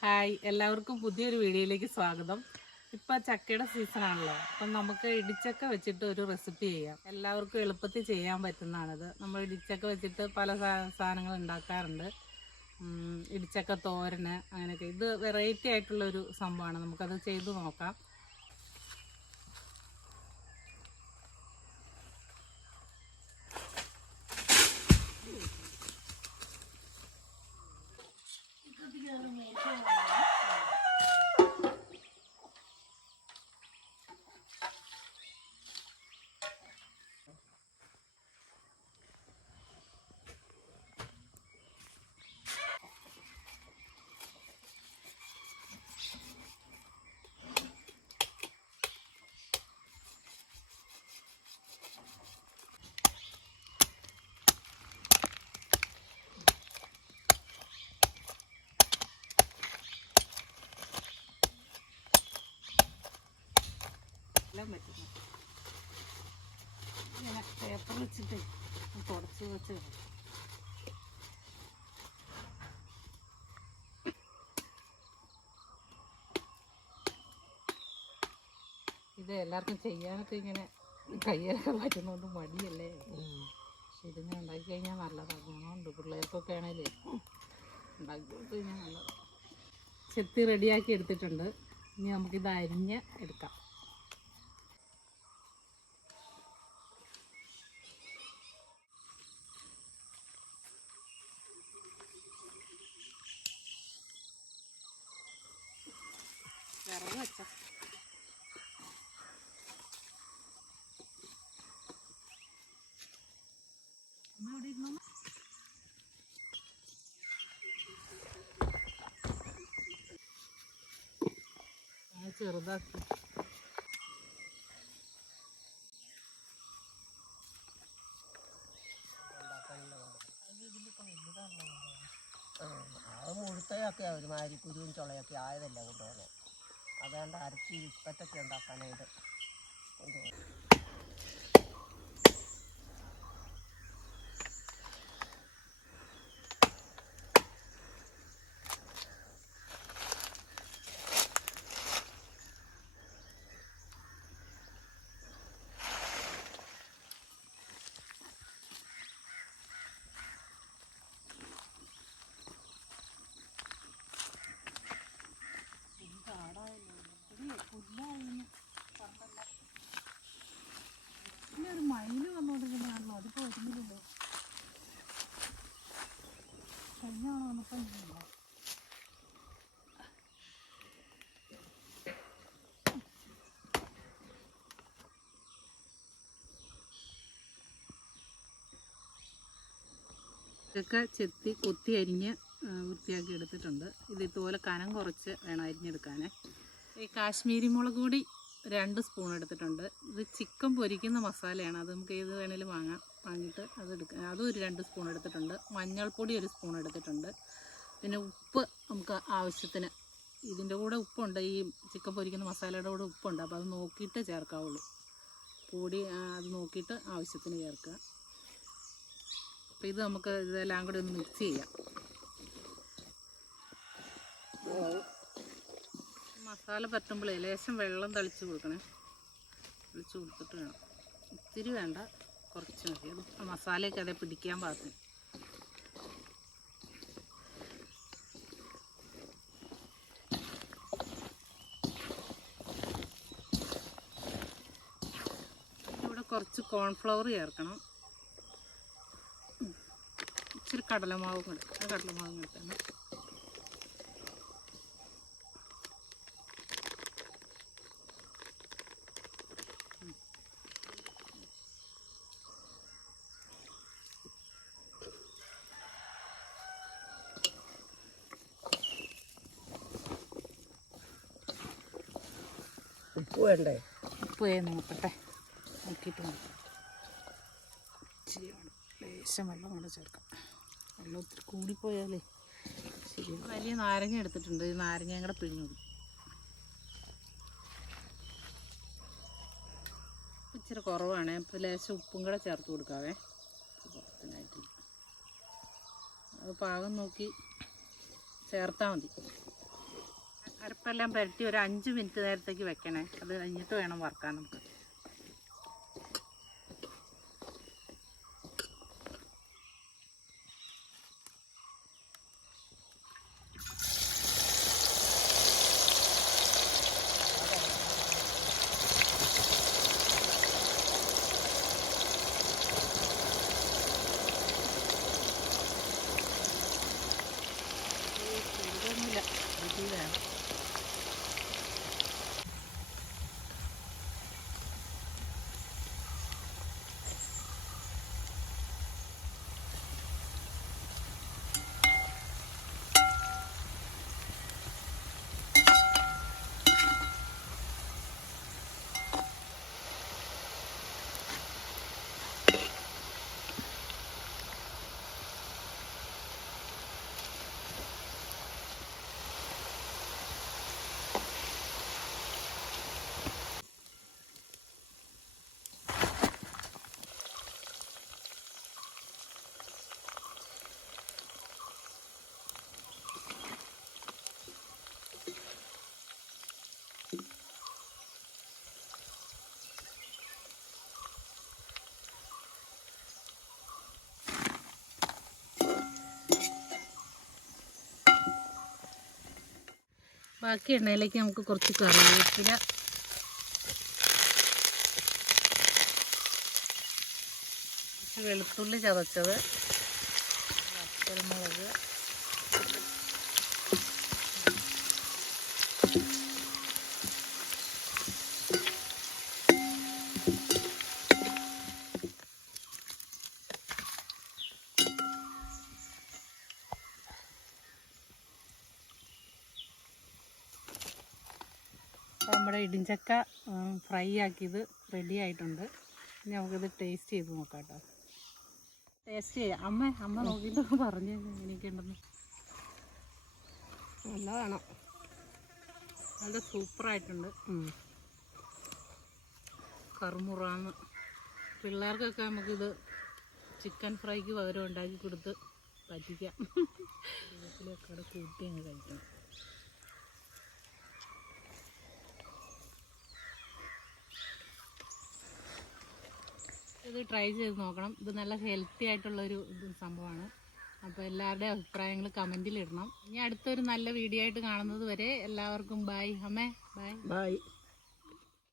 Hi, എല്ലാവർക്കും പുതിയൊരു വീഡിയോയിലേക്ക് സ്വാഗതം. ഇപ്പം ചക്കയുടെ സീസണാണല്ലോ. അപ്പം നമുക്ക് ഇടിച്ചക്ക വെച്ചിട്ട് ഒരു റെസിപ്പി ചെയ്യാം. എല്ലാവർക്കും എളുപ്പത്തിൽ ചെയ്യാൻ പറ്റുന്നതാണിത്. നമ്മൾ ഇടിച്ചക്ക വെച്ചിട്ട് പല സാധനങ്ങൾ ഉണ്ടാക്കാറുണ്ട്. ഇടിച്ചക്ക തോരന് അങ്ങനെയൊക്കെ. ഇത് വെറൈറ്റി ആയിട്ടുള്ളൊരു സംഭവമാണ്. നമുക്കത് ചെയ്ത് നോക്കാം. പറ്റുന്നു ഇങ്ങനെ പേപ്പർ വെച്ചിട്ട് തുടച്ച് വെച്ച് ഇത് എല്ലാവർക്കും ചെയ്യാനൊക്കെ ഇങ്ങനെ കയ്യൊക്കെ പറ്റുന്നതുകൊണ്ട് മടിയല്ലേ. പക്ഷെ ഇതിങ്ങനെ ഉണ്ടാക്കി കഴിഞ്ഞാൽ നല്ലതാണ്. ഗുണമുണ്ട്. പിള്ളേർക്കൊക്കെ ആണേലേ ഉണ്ടാക്കി കൊടുത്ത് കഴിഞ്ഞാൽ നല്ലതാണ്. ചെത്തി റെഡിയാക്കി എടുത്തിട്ടുണ്ട്. ഇനി നമുക്കിത് അരിഞ്ഞ് എടുക്കാം. വിറക് വെച്ച ഇവിടെ ഇരുന്നു ചെറുതാക്കി അത് മുഴുത്തയൊക്കെ ഒരുമാതിരി കുരുവും ചുളയൊക്കെ ആയതല്ല കൊണ്ടുപോകുന്നത്. അതുകൊണ്ട് അരച്ച് ഇപ്പത്തൊക്കെ ഉണ്ടാക്കാനായിട്ട് കൊണ്ടുപോകും. ഒരു മയില് വന്നോണ്ടിരിക്കുന്നതാണല്ലോ. അതിപ്പോൾ വരുന്നില്ലല്ലോ. കഴിഞ്ഞാണോ വന്നപ്പോൾ ഇല്ല. ഇതൊക്കെ ചെത്തി കൊത്തി അരിഞ്ഞ് വൃത്തിയാക്കി എടുത്തിട്ടുണ്ട്. ഇത് ഇതുപോലെ കനം കുറച്ച് വേണം അരിഞ്ഞെടുക്കാൻ. ഈ കാശ്മീരി മുളക് പൊടി 2 സ്പൂൺ എടുത്തിട്ടുണ്ട്. ഇത് ചിക്കൻ പൊരിക്കുന്ന മസാലയാണ്. അത് നമുക്ക് ഏത് വേണേലും വാങ്ങിയിട്ട് അതും ഒരു 2 സ്പൂൺ എടുത്തിട്ടുണ്ട്. മഞ്ഞൾപ്പൊടി 1 സ്പൂൺ എടുത്തിട്ടുണ്ട്. പിന്നെ ഉപ്പ് നമുക്ക് ആവശ്യത്തിന്. ഇതിൻ്റെ കൂടെ ഉപ്പുണ്ട്, ഈ ചിക്കൻ പൊരിക്കുന്ന മസാലയുടെ കൂടെ ഉപ്പുണ്ട്. അപ്പോൾ അത് നോക്കിയിട്ട് ചേർക്കാവുള്ളൂ. പൊടി അത് നോക്കിയിട്ട് ആവശ്യത്തിന് ചേർക്കുക. അപ്പോൾ ഇത് നമുക്ക് ഇതെല്ലാം കൂടി ഒന്ന് മിക്സ് ചെയ്യാം. മസാല പറ്റുമ്പോഴേ ലേശം വെള്ളം തളിച്ച് കൊടുക്കണേ. തളിച്ച് കൊടുത്തിട്ട് വേണം. ഒത്തിരി വേണ്ട, കുറച്ച് മതി. അത് മസാലയൊക്കെ അതേ പിടിക്കാൻ പാകത്തിന്. ഇവിടെ കുറച്ച് കോൺഫ്ലവർ ചേർക്കണം. ഇച്ചിരി കടലമാവും കൂടെ. ആ കടലമാവും കിട്ടാണ്. ഉപ്പ് വേണ്ടേ? ഉപ്പ് നോക്കട്ടെ, നോക്കിയിട്ട് നോക്കാം. ഇച്ചിരി ലേശം വെള്ളം കൂടെ ചേർക്കാം. വെള്ളം ഒത്തിരി കൂടിപ്പോയാലേ ശരി. വലിയ നാരങ്ങ എടുത്തിട്ടുണ്ട്. ഈ നാരങ്ങയും കൂടെ പിഴിഞ്ഞു. ഇച്ചിരി കുറവാണ്. അപ്പോൾ ലേശം ഉപ്പും കൂടെ ചേർത്ത് കൊടുക്കാവേ. പുറത്തിനായിട്ട് അത് പാകം നോക്കി ചേർത്താൽ മതി. അരപ്പെല്ലാം പുരട്ടി ഒരു 5 മിനിറ്റ് നേരത്തേക്ക് വെക്കണേ. അത് കഴിഞ്ഞിട്ട് വേണം വറുക്കാൻ നമുക്ക്. ബാക്കി എണ്ണയിലേക്ക് നമുക്ക് കുറച്ച് കറിവേപ്പില, കുറച്ച് വെളുത്തുള്ളി ചതച്ചത്, വറ്റൽമുളക്, അപ്പോൾ നമ്മുടെ ഇടിഞ്ചക്ക ഫ്രൈ ആക്കിയത് റെഡി ആയിട്ടുണ്ട്. ഇനി നമുക്കിത് ടേസ്റ്റ് ചെയ്ത് നോക്കാം കേട്ടോ. ടേസ്റ്റ് ചെയ്യാം. അമ്മ നോക്കിയിട്ട് പറഞ്ഞു എങ്ങനെയൊക്കെ ഉണ്ടെന്ന്. നല്ലതാണ്, നല്ല സൂപ്പറായിട്ടുണ്ട്. കറുമുറാന്ന്. പിള്ളേർക്കൊക്കെ നമുക്കിത് ചിക്കൻ ഫ്രൈക്ക് പകരം ഉണ്ടാക്കി കൊടുത്ത് പറ്റിക്കാം. വീട്ടിലൊക്കെ അവിടെ കൂട്ടി അങ്ങ് കഴിക്കണം. ഇത് ട്രൈ ചെയ്ത് നോക്കണം. ഇത് നല്ല ഹെൽത്തി ആയിട്ടുള്ളൊരു സംഭവമാണ്. അപ്പോൾ എല്ലാവരുടെയും അഭിപ്രായങ്ങൾ കമൻറ്റിലിടണം. ഇനി അടുത്തൊരു നല്ല വീഡിയോ ആയിട്ട് കാണുന്നത് വരെ എല്ലാവർക്കും ബൈ. അമ്മേ ബൈ. ബൈ.